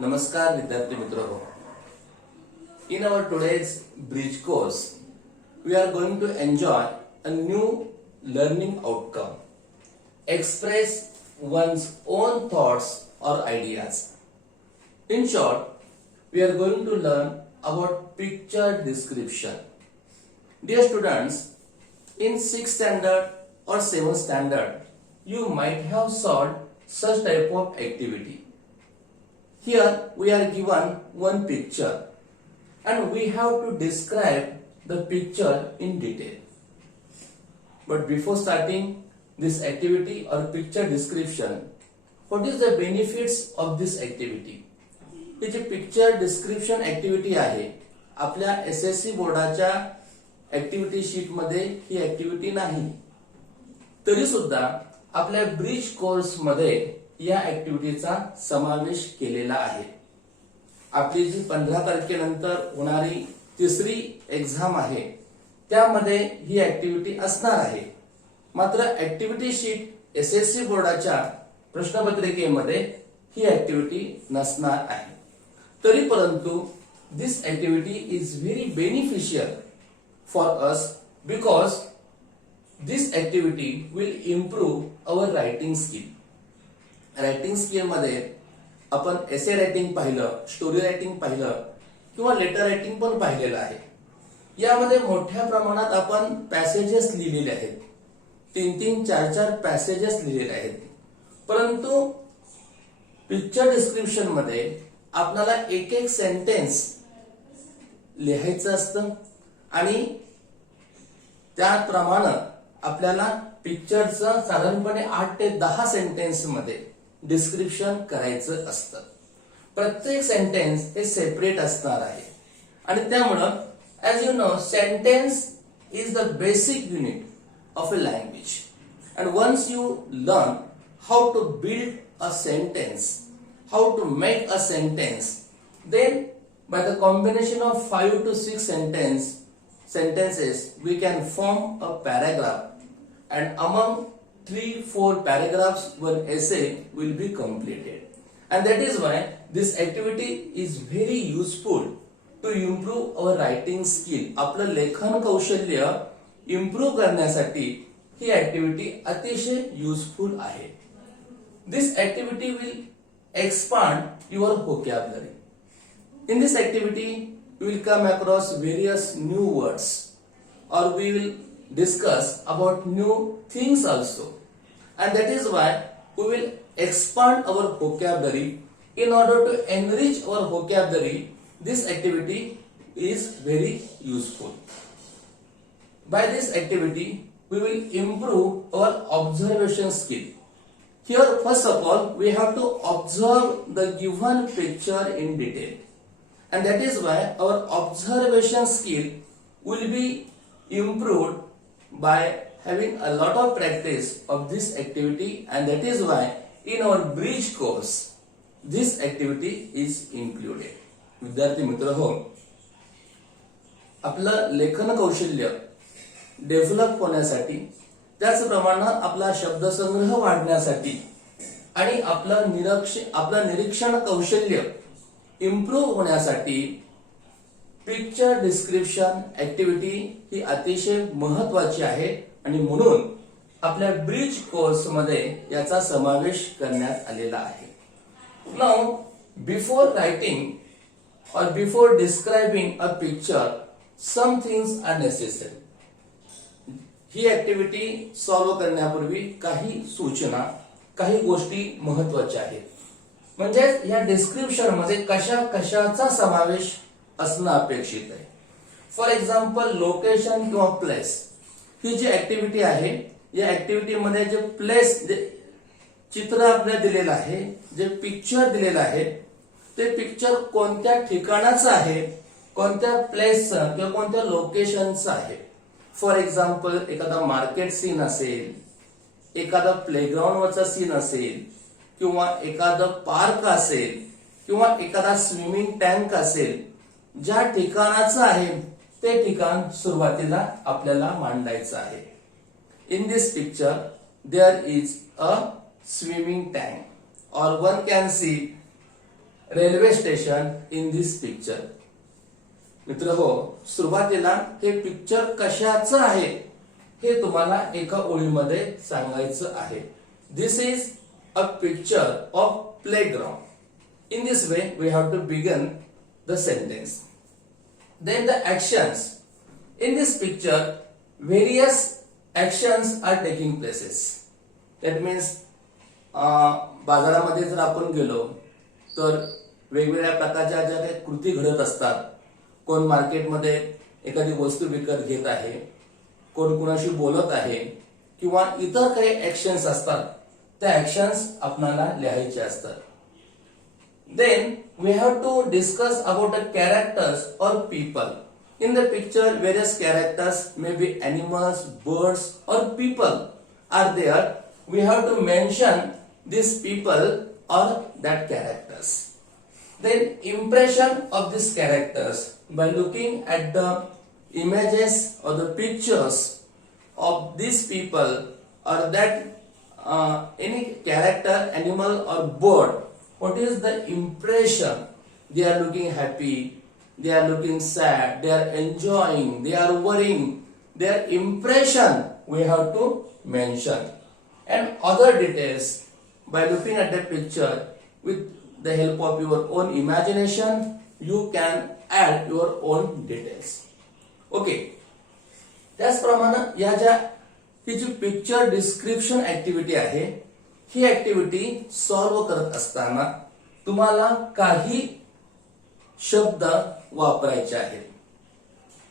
नमस्कार विद्यार्थी मित्रों. In our today's bridge course, we are going to enjoy a new learning outcome. Express one's own thoughts or ideas. In short, we are going to learn about picture description. Dear students, in 6th standard or 7th standard, you might have solved such type of activity. Here we are given one picture and we have to describe the picture in detail. But before starting this activity or picture description, what is the benefits of this activity? ही जी picture description activity आहे आपल्या SSC बोर्डाच्या activity sheet मध्ये ही activity नाही, तरी सुद्धा आपल्या ब्रिज कोर्स मध्ये या ऍक्टिव्हिटीचा समावेश केलेला आहे. आपली जी 15 तारखेनंतर होणारी तिसरी एक्झाम आहे त्यामध्ये ही ऍक्टिव्हिटी असणार आहे. मात्र ऍक्टिव्हिटी शीट एसएससी बोर्डाच्या प्रश्नपत्रिकेमध्ये ही ऍक्टिव्हिटी नसणार आहे. तरी परंतु this activity is very beneficial for us because this activity will improve our writing skill. Writing skill मध्ये आपण एसे रायटिंग पाहिलं, स्टोरी रायटिंग पाहिलं किंवा लेटर रायटिंग पण पाहिलेलं आहे. यामध्ये मोठ्या प्रमाणात आपण पॅसेजेस लिहिलेले आहेत, 3-3, 4-4 पॅसेजेस लिहिलेले आहेत. परंतु पिक्चर डिस्क्रिप्शन मध्ये आपल्याला एक सेंटेन्स लिहायचं असतं आणि त्याप्रमाणे आपल्याला पिक्चरचं साधारणपणे 8 ते 10 सेंटेन्स मध्ये डिस्क्रिप्शन करायचं असतं. प्रत्येक सेंटेन्स हे सेपरेट असणार आहे आणि त्यामुळं as you know sentence is the basic unit of a language and once you learn how to build a sentence, how to make a sentence, then by the combination of 5 to 6 sentences we can form a paragraph, and among 3-4 paragraphs one essay will be completed. And that is why this activity is very useful to improve our writing skill. आपलं लेखन कौशल्य improve करण्यासाठी ही activity अतिशय useful आहे. This activity will expand your vocabulary. In this activity, we will come across various new words or we will discuss about new things also. And that is why we will expand our vocabulary. In order to enrich our vocabulary, this activity is very useful. By this activity, we will improve our observation skill. Here, first of all, we have to observe the given picture in detail. And that is why our observation skill will be improved by having a lot of practice of this activity. And that is why in our bridge course, this activity is included. विद्यार्थी मित्र हो, आपलं लेखन कौशल्य develop होण्यासाठी, त्याचप्रमाणे आपला शब्दसंग्रह वाढण्यासाठी आणि आपलं निरीक्षण कौशल्य इम्प्रूव्ह होण्यासाठी पिक्चर डिस्क्रिप्शन ऍक्टिव्हिटी ही अतिशय महत्वाची आहे आणि म्हणून आपल्या ब्रिज कोर्स मध्ये याचा समावेश करण्यात आलेला आहे. Now before writing or before describing a picture some things are necessary. ही ऍक्टिव्हिटी सॉल्व्ह करण्यापूर्वी काही सूचना, काही गोष्टी महत्वाच्या आहेत. म्हणजे या डिस्क्रिप्शन मध्ये कशाचा समावेश असणं अपेक्षित आहे. फॉर एक्झाम्पल लोकेशन किंवा प्लेस ही जी ऍक्टिव्हिटी आहे, या ऍक्टिव्हिटी मध्ये जे प्लेस, जे चित्र आपल्याला दिलेलं आहे, जे पिक्चर दिलेलं आहे, ते पिक्चर कोणत्या ठिकाणाचं आहे, कोणत्या प्लेसचं किंवा कोणत्या लोकेशनचं आहे. फॉर एक्झाम्पल एखादा मार्केट सीन असेल, एखादा प्लेग्राऊंड वरचा सीन असेल किंवा एखादं पार्क असेल किंवा एखादा स्विमिंग टँक असेल, ज्या ठिकाणाचं आहे ते ठिकाण सुरुवातीला आपल्याला मांडायचं आहे. In this picture there is a swimming tank or one can see railway station in this picture. मित्र हो, सुरुवातीला हे पिक्चर कशाचं आहे हे तुम्हाला एका ओळीमध्ये सांगायचं आहे. This is a picture of playground. In this way, we have to begin the sentence. Then the actions. In this picture, various actions are taking places. That means, बाजारामध्ये जर आपण गेलो तर वेगवेगळ्या प्रकारच्या ज्या काही कृती घडत असतात. कोण मार्केटमध्ये एखादी वस्तू विकत घेत आहे, कोण कुणाशी बोलत आहे, किंवा इतर काही ऍक्शन्स असतात. त्या ऍक्शन्स आपल्याला लिहायचे असतात. Then we have to discuss about the characters or people. In the picture, various characters, maybe animals, birds, or people are there. We have to mention these people or that characters. Then impression of these characters by looking at the images or the pictures of these people or that any character, animal, or bird. What is the impression? They are looking happy, they are looking sad, they are enjoying, they are worrying. Their impression we have to mention. And other details by looking at the picture with the help of your own imagination, you can add your own details. Okay. त्याचप्रमाणे या ज्या ही जी picture description activity आहे, ही activity solve करत असताना तुम्हाला काही शब्द वापरायचे आहेत.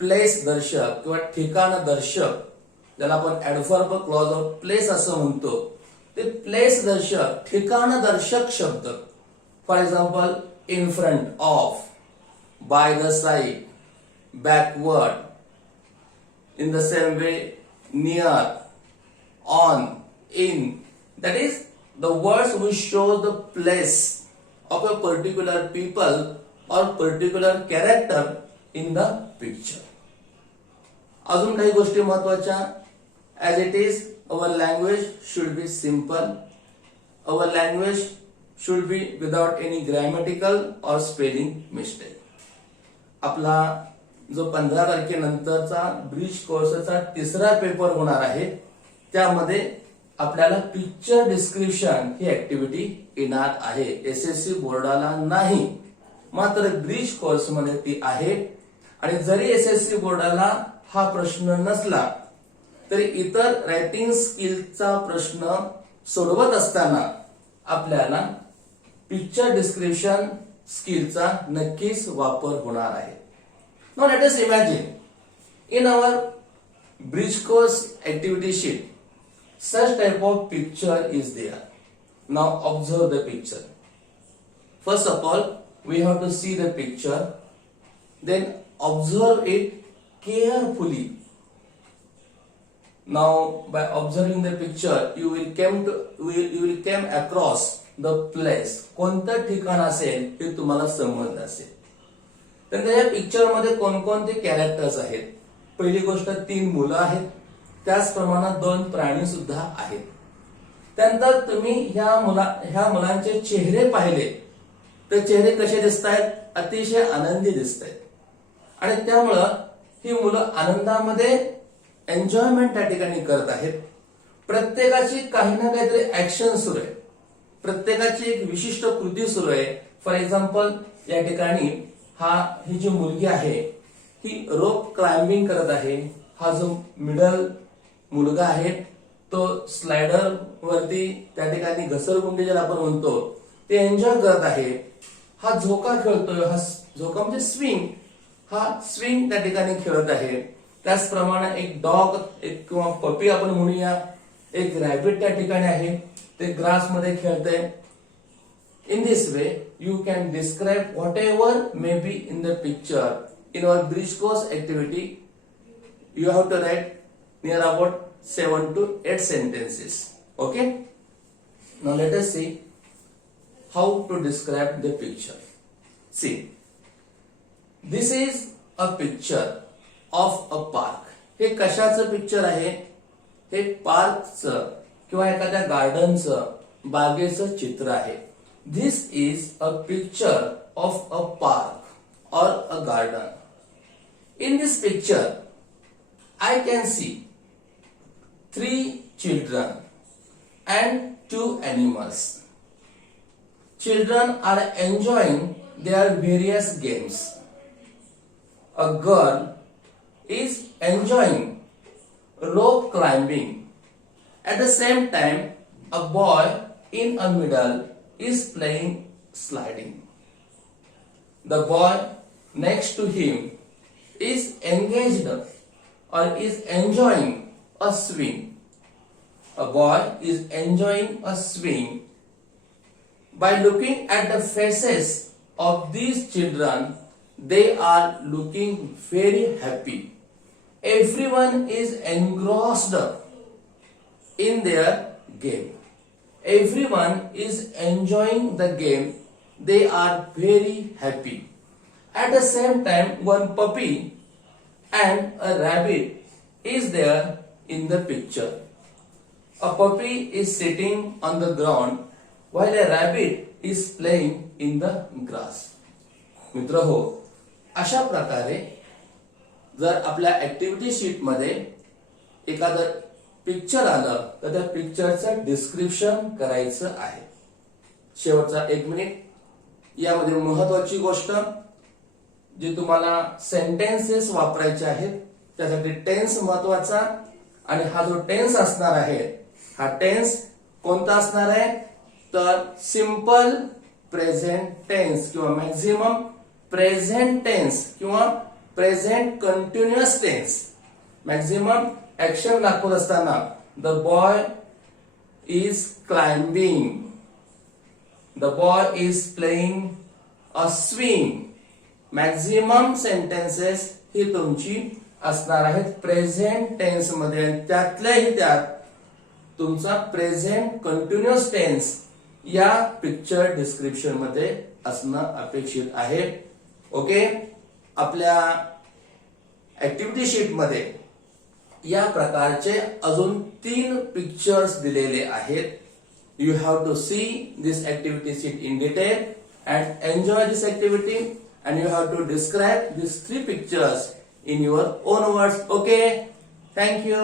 प्लेस दर्शक किंवा ठिकाण दर्शक, ज्याला आपण ऍडव्हर्ब क्लॉज ऑफ प्लेस असं म्हणतो, ते प्लेस दर्शक, ठिकाण दर्शक शब्द. For example, in front of, by the side, backward. In the same way, near, on, in. That is the words which show the place of a particular people or particular character in the picture. अजून काही गोष्टी महत्वाच्या. As it is, our language should be simple. Our language should be without any grammatical or spelling mistake. आपला जो 15 तारखेनंतरचा bridge कोर्सचा तिसरा paper होणार आहे, त्यामध्ये आपल्याला पिक्चर डिस्क्रिप्शन ही ऍक्टिव्हिटी येणार आहे. एसएससी बोर्डाला नाही, मात्र ब्रिज कोर्स मध्ये ती आहे. आणि जरी एसएससी बोर्डाला हा प्रश्न नसला तरी इतर रायटिंग स्किलचा प्रश्न सोडवत असताना आपल्याला पिक्चर डिस्क्रिप्शन स्किलचा नक्कीच वापर होणार आहे. Now let us imagine in our bridge course activity sheet such type of picture is there. Now observe the picture. First of all, we have to see the picture, then observe it carefully. Now by observing the picture, you will come across the place. कोणतं ठिकाण असेल हे तुम्हाला समजलं असेल. तर त्या picture मध्ये कोणकोणते कॅरेक्टर्स आहेत. पहिली गोष्ट, 3 मुलं आहेत. त्याचप्रमाणे 2 प्राणी सुद्धा आहेत. त्यानंतर तुम्ही ह्या मुलांचे चेहरे पाहिले तर चेहरे कसे दिसत आहेत? अतिशय आनंदी दिसत आहेत. आणि त्यामुळं ही मुलं आनंदामध्ये एन्जॉयमेंट त्या ठिकाणी करत आहेत. प्रत्येकाची काही ना काहीतरी ऍक्शन सुरू आहे, प्रत्येकाची एक विशिष्ट कृती सुरू आहे. फॉर एक्झाम्पल, या ठिकाणी ही जी मुलगी आहे ही रोप क्लाइम्बिंग करत आहे. हा जो मिडल मुलगा आहे तो स्लायडर वरती त्या ठिकाणी घसरगुंडी ज्याला आपण म्हणतो ते एन्जॉय करत आहे. हा झोका खेळतोय, हा झोका म्हणजे स्विंग, हा स्विंग त्या ठिकाणी खेळत आहे. त्याचप्रमाणे एक डॉग, एक किंवा पपी आपण म्हणूया, एक रॅबिट त्या ठिकाणी आहे, ते ग्रास मध्ये खेळतंय. In this way you can describe whatever may be in the picture. In our bridge course activity you have to write near about 7 to 8 sentences. Okay, now let us see how to describe the picture. See, this is a picture of a park. हे कशाचं picture आहे? हे पार्कचं किंवा एखाद्या गार्डनचं, बागेचं चित्र आहे. This is a picture of a park or a garden. In this picture, I can see 3 children and 2 animals. Children are enjoying their various games. A girl is enjoying rope climbing. At the same time, a boy in a middle is playing sliding. The boy next to him is engaged or is enjoying a swing. A boy is enjoying a swing. By looking at the faces of these children, they are looking very happy. Everyone is engrossed in their game. Everyone is enjoying the game. They are very happy. At the same time, one puppy and a rabbit is there in the picture. A puppy is sitting on the ground while a rabbit is playing in the grass. मित्रहो, अशा प्रकारे जर आपल्या activity sheet मध्ये एखादं picture आलं तर त्या पिक्चरचं डिस्क्रिप्शन करायचं आहे. शेवटचा 1 मिनिट. यामध्ये महत्वाची गोष्ट जी तुम्हाला सेंटेन्सेस वापरायचे आहेत त्यासाठी टेन्स महत्वाचा आणि हा जो टेन्स असणार आहे हा टेन्स कोणता असणार आहे तर सिंपल प्रेझेंट टेन्स किंवा मॅक्झिमम प्रेझेंट टेन्स किंवा present continuous tense. Maximum action दाखवत असताना the boy is climbing, the boy is playing a swing. Maximum sentences ही तुमची असणार आहेत प्रेझेंट टेन्स मध्ये. त्यातल्याही त्यात तुमचा प्रेझेंट कंटिन्युअस टेन्स या पिक्चर डिस्क्रिप्शन मध्ये असणं अपेक्षित आहे. ओके, आपल्या ऍक्टिव्हिटी शीट मध्ये या प्रकारचे अजून 3 पिक्चर्स दिलेले आहेत. You have to see this activity sheet in detail and enjoy this activity and you have to describe these 3 pictures in your own words. Okay, thank you.